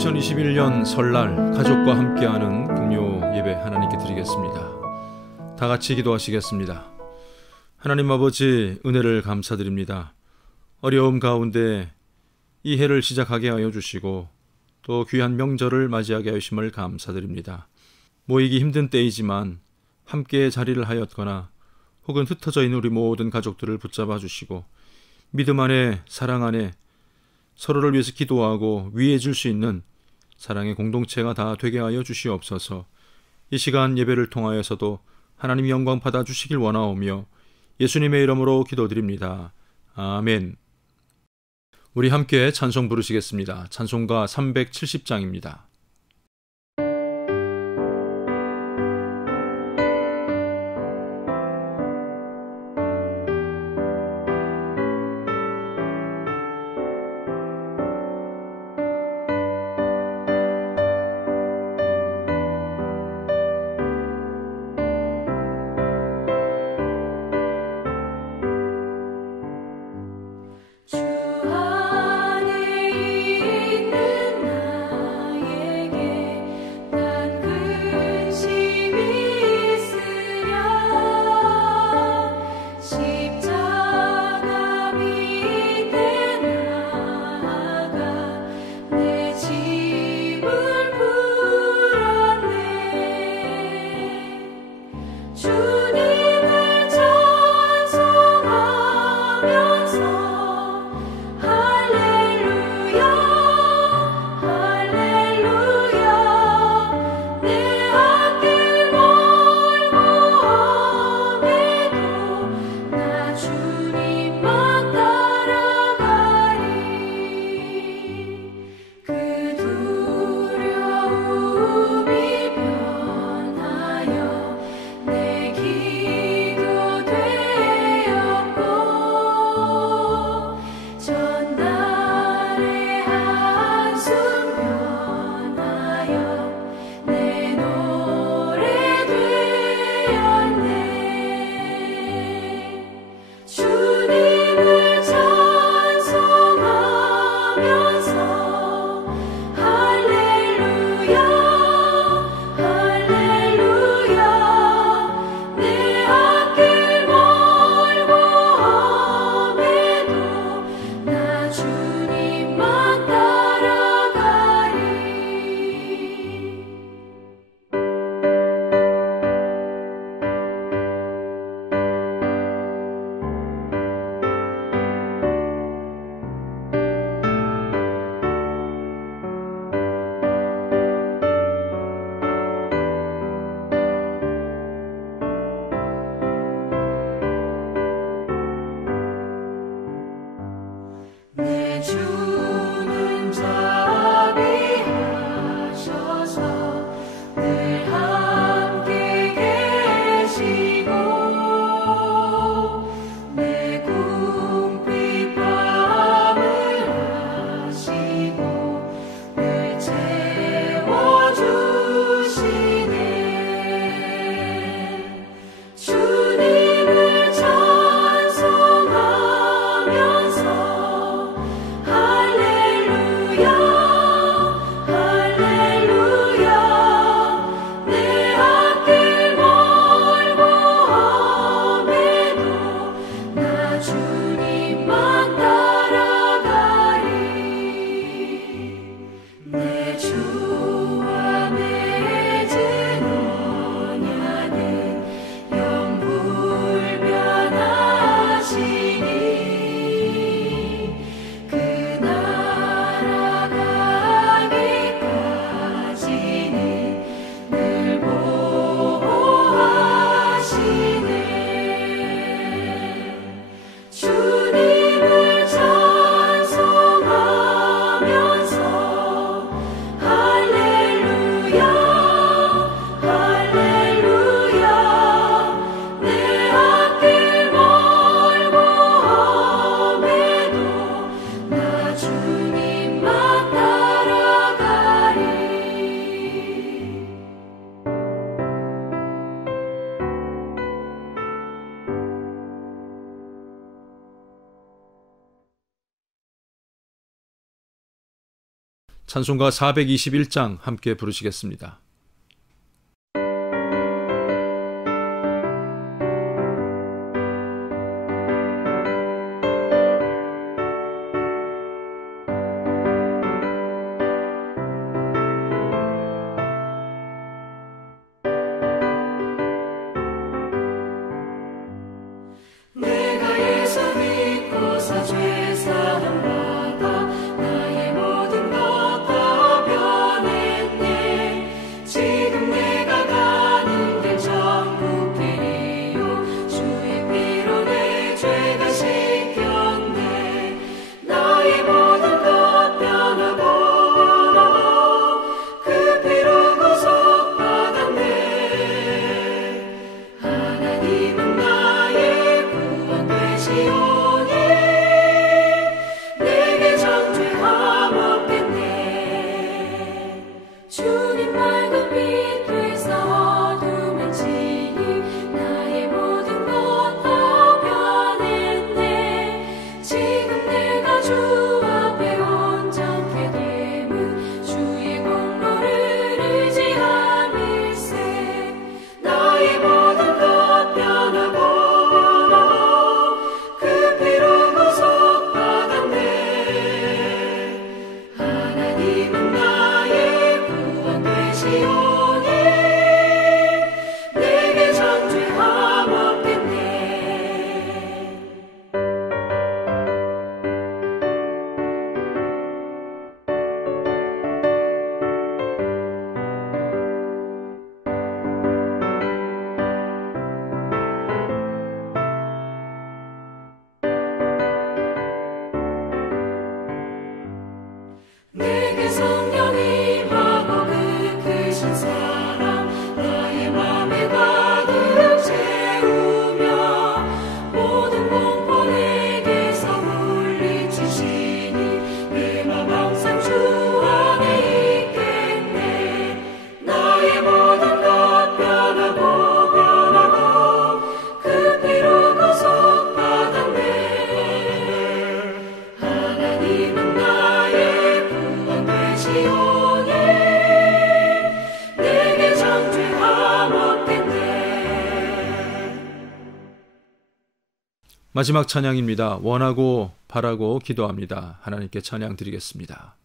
2021년 설날 가족과 함께하는 금요 예배 하나님께 드리겠습니다. 다 같이 기도하시겠습니다. 하나님 아버지, 은혜를 감사드립니다. 어려움 가운데 이 해를 시작하게 하여 주시고 또 귀한 명절을 맞이하게 하심을 감사드립니다. 모이기 힘든 때이지만 함께 자리를 하였거나 혹은 흩어져 있는 우리 모든 가족들을 붙잡아 주시고 믿음 안에, 사랑 안에 서로를 위해서 기도하고 위해 줄 수 있는 사랑의 공동체가 다 되게 하여 주시옵소서. 이 시간 예배를 통하여서도 하나님 영광 받아 주시길 원하오며 예수님의 이름으로 기도드립니다. 아멘. 우리 함께 찬송 부르시겠습니다. 찬송가 370장입니다. 주 안에 있는 나의 찬송가 421장 함께 부르시겠습니다. 마지막 찬양입니다. 원하고 바라고 기도합니다. 하나님께 찬양 드리겠습니다.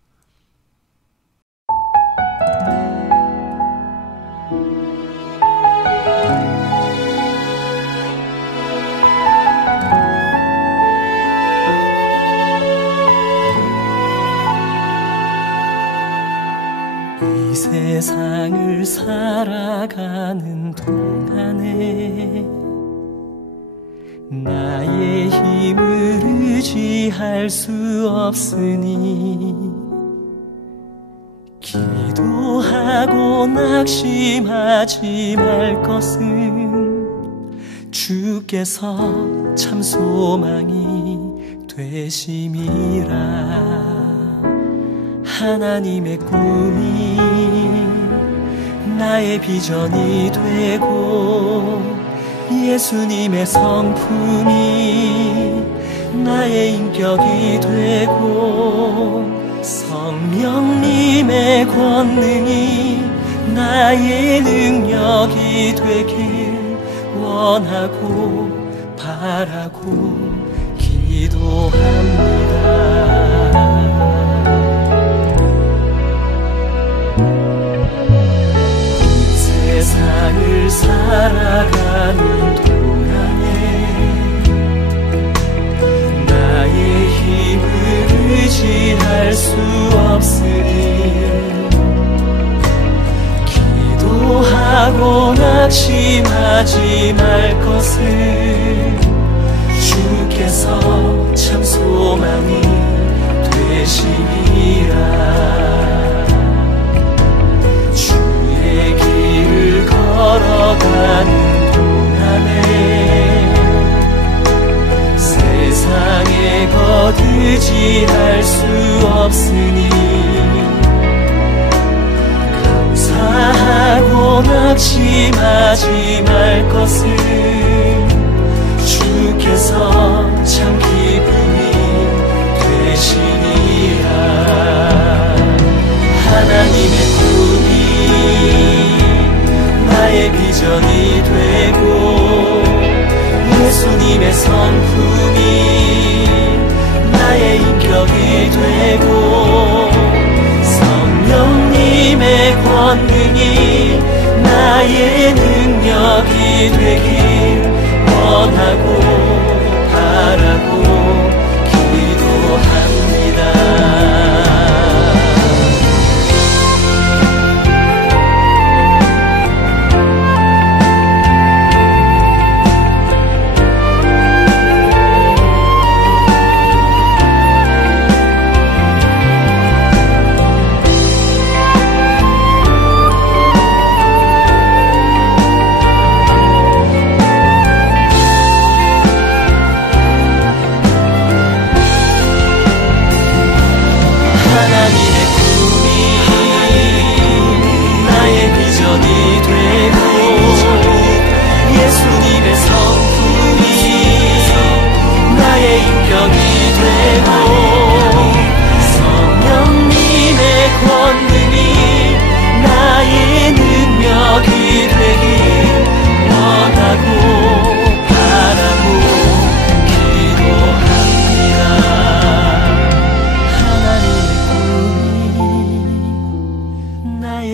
이 세상을 살아가는 동안에 나의 힘을 의지할 수 없으니 기도하고 낙심하지 말 것은 주께서 참 소망이 되심이라. 하나님의 꿈이 나의 비전이 되고 예수님의 성품이 나의 인격이 되고 성령님의 권능이 나의 능력이 되길 원하고 바라고 기도합니다. 세상을 살아가는 동안에 나의 힘을 의지할 수 없으니 기도하고 낙심하지 말 것을 주께서 참 소망이 되심이라. 걸어가는 동안에 세상에 거두지할 수 없으니 감사하고 낙심하지 말 것을 주께서 참 기쁨이 되시니라. 권능이 나의 능력이 되길 원하고 바라고 기도합니다.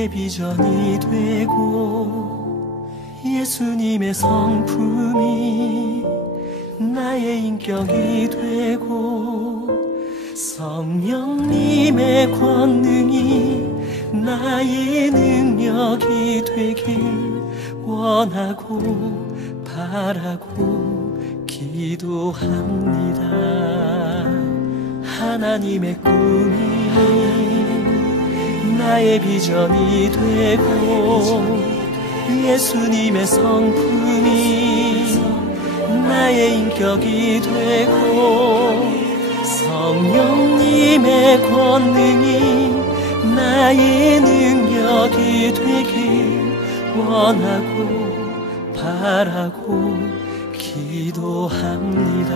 비전이 되고 예수님의 성품이 나의 인격이 되고 성령님의 권능이 나의 능력이 되길 원하고 바라고 기도합니다. 하나님의 꿈이 나의 비전이 되고 예수님의 성품이 나의 인격이 되고 성령님의 권능이 나의 능력이 되길 원하고 바라고 기도합니다.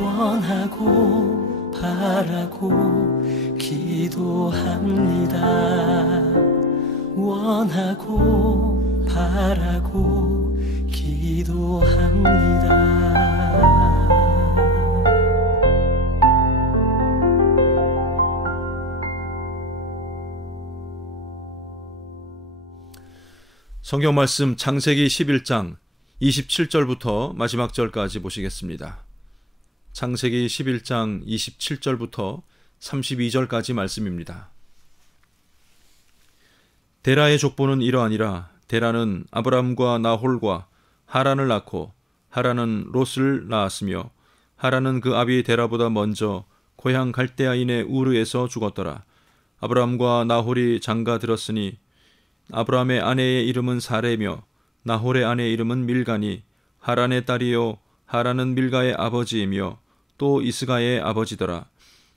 원하고 바라고 기도합니다. 원하고 바라고 기도합니다. 성경 말씀 창세기 11장 27절부터 마지막 절까지 보시겠습니다. 창세기 11장 27절부터 32절까지 말씀입니다. 데라의 족보는 이러하니라. 데라는 아브람과 나홀과 하란을 낳고 하란은 롯을 낳았으며 하란은 그 아비 데라보다 먼저 고향 갈대아인의 우르에서 죽었더라. 아브람과 나홀이 장가 들었으니 아브람의 아내의 이름은 사레며 나홀의 아내의 이름은 밀가니 하란의 딸이요 하란은 밀가의 아버지이며 또 이스가의 아버지더라.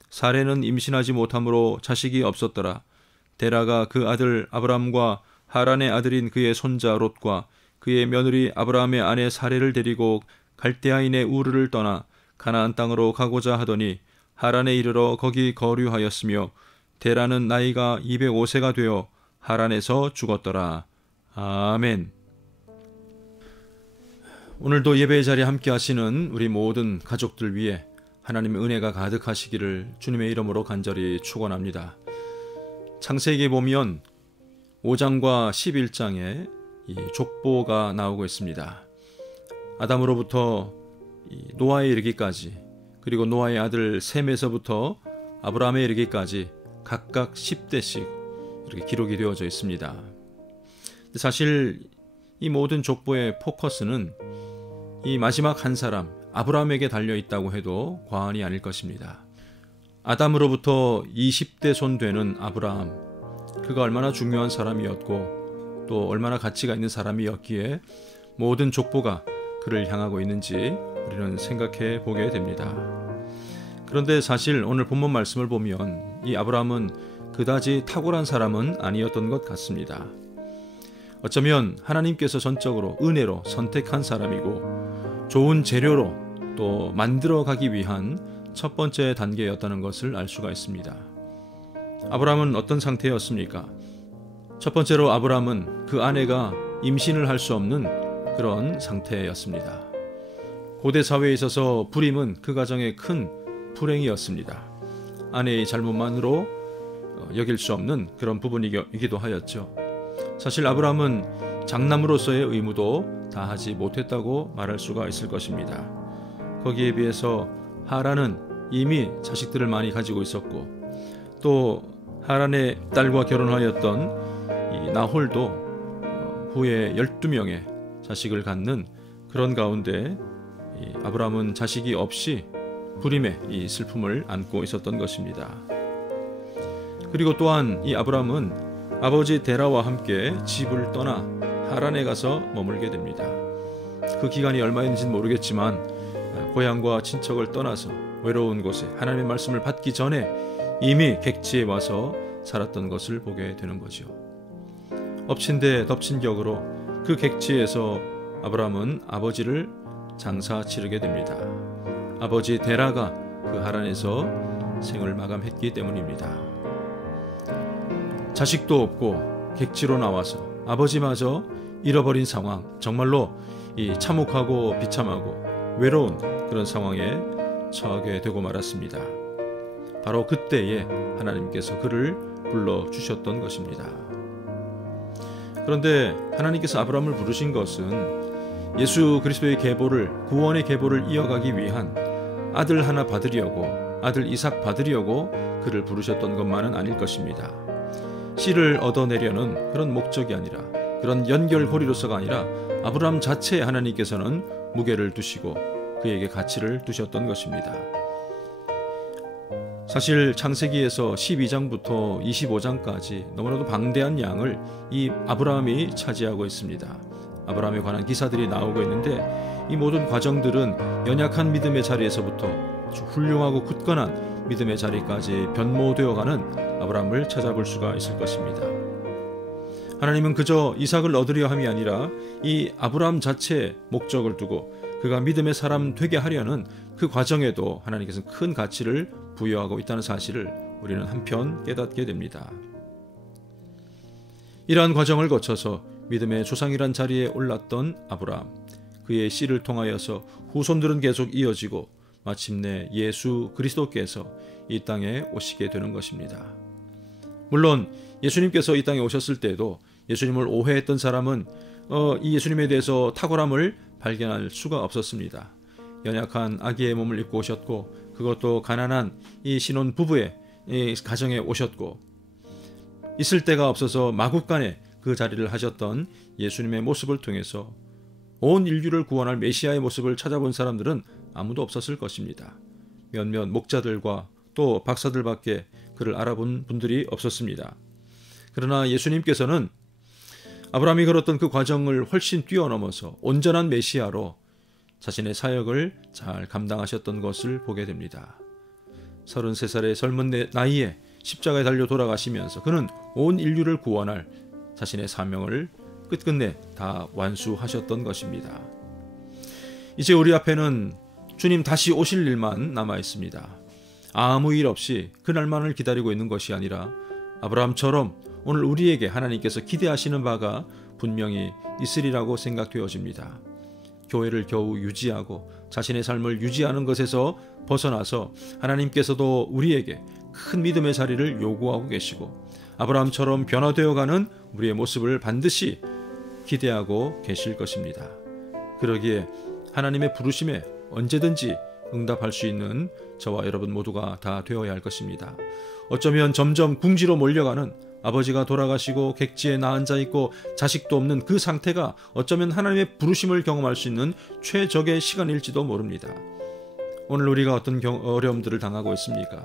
사레는 임신하지 못함으로 자식이 없었더라. 데라가 그 아들 아브람과 하란의 아들인 그의 손자 롯과 그의 며느리 아브람의 아내 사레를 데리고 갈대아인의 우르를 떠나 가나안 땅으로 가고자 하더니 하란에 이르러 거기 거류하였으며 데라는 나이가 205세가 되어 하란에서 죽었더라. 아멘. 오늘도 예배의 자리에 함께 하시는 우리 모든 가족들 위해 하나님의 은혜가 가득하시기를 주님의 이름으로 간절히 축원합니다. 창세기에 보면 5장과 11장에 이 족보가 나오고 있습니다. 아담으로부터 노아에 이르기까지, 그리고 노아의 아들 셈에서부터 아브라함에 이르기까지 각각 10대씩 이렇게 기록이 되어져 있습니다. 사실 이 모든 족보의 포커스는 이 마지막 한 사람 아브라함에게 달려 있다고 해도 과언이 아닐 것입니다. 아담으로부터 20대 손 되는 아브라함, 그가 얼마나 중요한 사람이었고 또 얼마나 가치가 있는 사람이었기에 모든 족보가 그를 향하고 있는지 우리는 생각해 보게 됩니다. 그런데 사실 오늘 본문 말씀을 보면 이 아브라함은 그다지 탁월한 사람은 아니었던 것 같습니다. 어쩌면 하나님께서 전적으로 은혜로 선택한 사람이고 좋은 재료로 또 만들어가기 위한 첫 번째 단계였다는 것을 알 수가 있습니다. 아브라함은 어떤 상태였습니까? 첫 번째로 아브라함은 그 아내가 임신을 할 수 없는 그런 상태였습니다. 고대 사회에 있어서 불임은 그 가정의 큰 불행이었습니다. 아내의 잘못만으로 여길 수 없는 그런 부분이기도 하였죠. 사실 아브라함은 장남으로서의 의무도 다하지 못했다고 말할 수가 있을 것입니다. 거기에 비해서 하란은 이미 자식들을 많이 가지고 있었고, 또 하란의 딸과 결혼하였던 이 나홀도 후에 12명의 자식을 갖는 그런 가운데 이 아브라함은 자식이 없이 불임의 이 슬픔을 안고 있었던 것입니다. 그리고 또한 이 아브라함은 아버지 데라와 함께 집을 떠나 하란에 가서 머물게 됩니다. 그 기간이 얼마인지는 모르겠지만 고향과 친척을 떠나서 외로운 곳에 하나님의 말씀을 받기 전에 이미 객지에 와서 살았던 것을 보게 되는 거죠. 엎친 데 덮친 격으로 그 객지에서 아브라함은 아버지를 장사 치르게 됩니다. 아버지 데라가 그 하란에서 생을 마감했기 때문입니다. 자식도 없고 객지로 나와서 아버지마저 잃어버린 상황, 정말로 이 참혹하고 비참하고 외로운 그런 상황에 처하게 되고 말았습니다. 바로 그때에 하나님께서 그를 불러주셨던 것입니다. 그런데 하나님께서 아브라함을 부르신 것은 예수 그리스도의 계보를, 구원의 계보를 이어가기 위한 아들 하나 받으려고, 아들 이삭 받으려고 그를 부르셨던 것만은 아닐 것입니다. 씨를 얻어내려는 그런 목적이 아니라, 그런 연결고리로서가 아니라 아브라함 자체에 하나님께서는 무게를 두시고 그에게 가치를 두셨던 것입니다. 사실 창세기에서 12장부터 25장까지 너무나도 방대한 양을 이 아브라함이 차지하고 있습니다. 아브라함에 관한 기사들이 나오고 있는데, 이 모든 과정들은 연약한 믿음의 자리에서부터 훌륭하고 굳건한 믿음의 자리까지 변모되어가는 아브라함을 찾아볼 수가 있을 것입니다. 하나님은 그저 이삭을 얻으려 함이 아니라 이 아브라함 자체의 목적을 두고 그가 믿음의 사람 되게 하려는 그 과정에도 하나님께서는 큰 가치를 부여하고 있다는 사실을 우리는 한편 깨닫게 됩니다. 이러한 과정을 거쳐서 믿음의 조상이란 자리에 올랐던 아브라함, 그의 씨를 통하여서 후손들은 계속 이어지고 마침내 예수 그리스도께서 이 땅에 오시게 되는 것입니다. 물론 예수님께서 이 땅에 오셨을 때도 예수님을 오해했던 사람은 이 예수님에 대해서 탁월함을 발견할 수가 없었습니다. 연약한 아기의 몸을 입고 오셨고, 그것도 가난한 이 신혼 부부의 이 가정에 오셨고, 있을 데가 없어서 마국간에 그 자리를 하셨던 예수님의 모습을 통해서 온 인류를 구원할 메시아의 모습을 찾아본 사람들은 아무도 없었을 것입니다. 몇몇 목자들과 또 박사들밖에 그를 알아본 분들이 없었습니다. 그러나 예수님께서는 아브라함이 걸었던 그 과정을 훨씬 뛰어넘어서 온전한 메시아로 자신의 사역을 잘 감당하셨던 것을 보게 됩니다. 33살의 젊은 나이에 십자가에 달려 돌아가시면서 그는 온 인류를 구원할 자신의 사명을 끝끝내 다 완수하셨던 것입니다. 이제 우리 앞에는 주님 다시 오실 일만 남아 있습니다. 아무 일 없이 그날만을 기다리고 있는 것이 아니라 아브라함처럼 오늘 우리에게 하나님께서 기대하시는 바가 분명히 있으리라고 생각되어집니다. 교회를 겨우 유지하고 자신의 삶을 유지하는 것에서 벗어나서 하나님께서도 우리에게 큰 믿음의 자리를 요구하고 계시고, 아브라함처럼 변화되어가는 우리의 모습을 반드시 기대하고 계실 것입니다. 그러기에 하나님의 부르심에 언제든지 응답할 수 있는 저와 여러분 모두가 다 되어야 할 것입니다. 어쩌면 점점 궁지로 몰려가는, 아버지가 돌아가시고 객지에 나앉아 있고 자식도 없는 그 상태가 어쩌면 하나님의 부르심을 경험할 수 있는 최적의 시간일지도 모릅니다. 오늘 우리가 어떤 어려움들을 당하고 있습니까?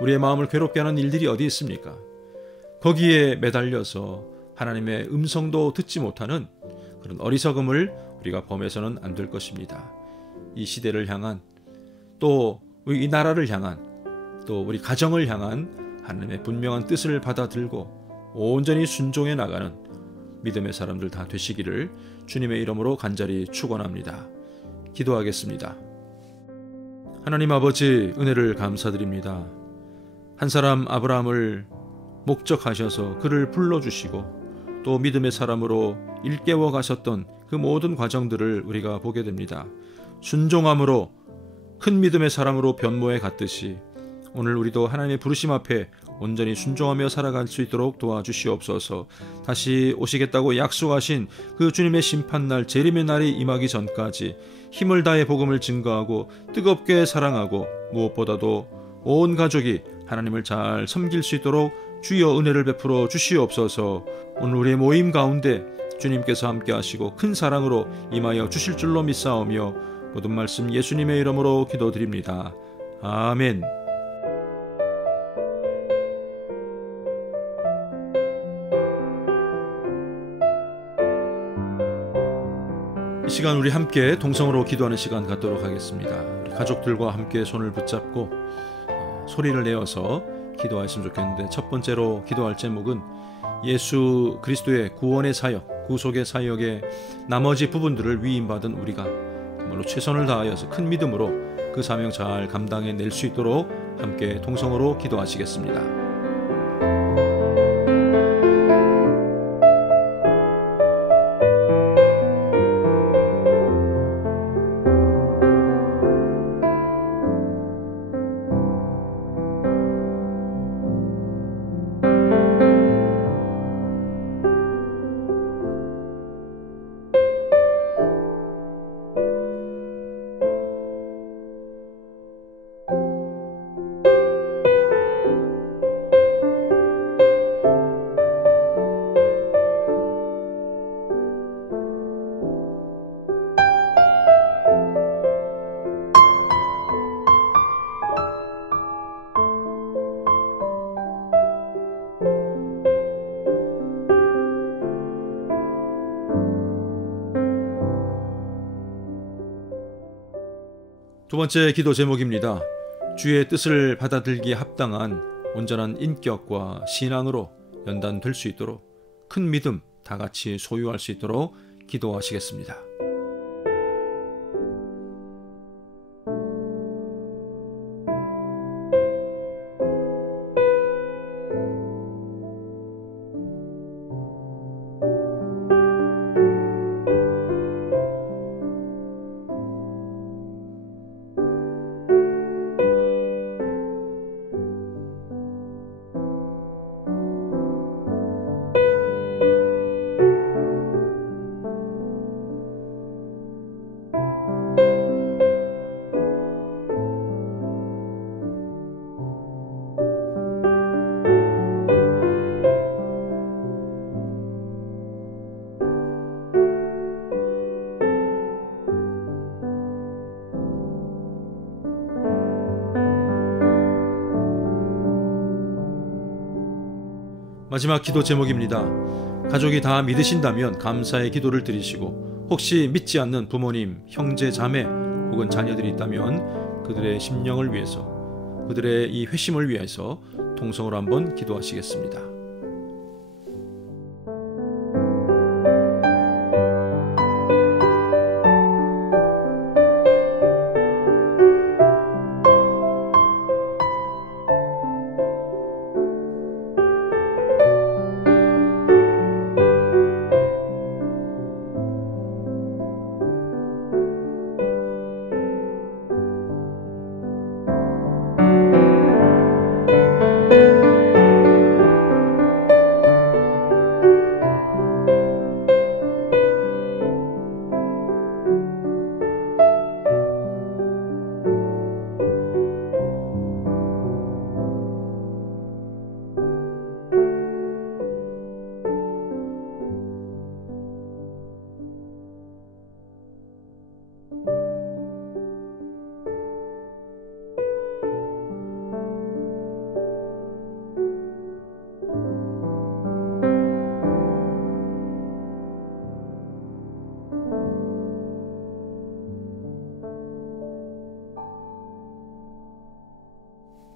우리의 마음을 괴롭게 하는 일들이 어디 있습니까? 거기에 매달려서 하나님의 음성도 듣지 못하는 그런 어리석음을 우리가 범해서는 안 될 것입니다. 이 시대를 향한, 또 이 나라를 향한, 또 우리 가정을 향한 하나님의 분명한 뜻을 받아들고 온전히 순종해 나가는 믿음의 사람들 다 되시기를 주님의 이름으로 간절히 축원합니다. 기도하겠습니다. 하나님 아버지, 은혜를 감사드립니다. 한 사람 아브라함을 목적하셔서 그를 불러주시고 또 믿음의 사람으로 일깨워 가셨던 그 모든 과정들을 우리가 보게 됩니다. 순종함으로 큰 믿음의 사람으로 변모해 갔듯이 오늘 우리도 하나님의 부르심 앞에 온전히 순종하며 살아갈 수 있도록 도와주시옵소서. 다시 오시겠다고 약속하신 그 주님의 심판날, 재림의 날이 임하기 전까지 힘을 다해 복음을 증거하고 뜨겁게 사랑하고 무엇보다도 온 가족이 하나님을 잘 섬길 수 있도록 주여 은혜를 베풀어 주시옵소서. 오늘 우리의 모임 가운데 주님께서 함께 하시고 큰 사랑으로 임하여 주실 줄로 믿사오며 모든 말씀 예수님의 이름으로 기도드립니다. 아멘. 이 시간 우리 함께 동성으로 기도하는 시간 갖도록 하겠습니다. 우리 가족들과 함께 손을 붙잡고 소리를 내어서 기도하시면 좋겠는데, 첫 번째로 기도할 제목은 예수 그리스도의 구원의 사역, 구속의 사역의 나머지 부분들을 위임받은 우리가 정말로 최선을 다하여서 큰 믿음으로 그 사명 잘 감당해낼 수 있도록 함께 동성으로 기도하시겠습니다. 두 번째 기도 제목입니다. 주의 뜻을 받아들기에 합당한 온전한 인격과 신앙으로 연단될 수 있도록 큰 믿음 다 같이 소유할 수 있도록 기도하시겠습니다. 마지막 기도 제목입니다. 가족이 다 믿으신다면 감사의 기도를 드리시고, 혹시 믿지 않는 부모님, 형제, 자매 혹은 자녀들이 있다면 그들의 심령을 위해서, 그들의 이 회심을 위해서 동성으로 한번 기도하시겠습니다.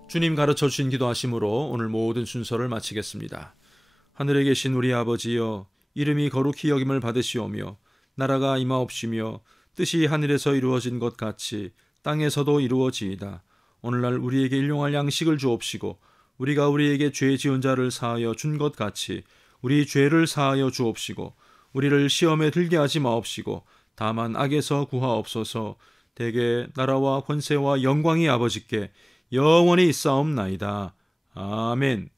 주님 가르쳐 주신 기도하심으로 오늘 모든 순서를 마치겠습니다. 하늘에 계신 우리 아버지여, 이름이 거룩히 여김을 받으시오며 나라가 임하옵시며 뜻이 하늘에서 이루어진 것 같이 땅에서도 이루어지이다. 오늘날 우리에게 일용할 양식을 주옵시고, 우리가 우리에게 죄 지은 자를 사하여 준 것 같이 우리 죄를 사하여 주옵시고, 우리를 시험에 들게 하지 마옵시고 다만 악에서 구하옵소서. 대개 나라와 권세와 영광이 아버지께 영원히 싸움나이다. 아멘.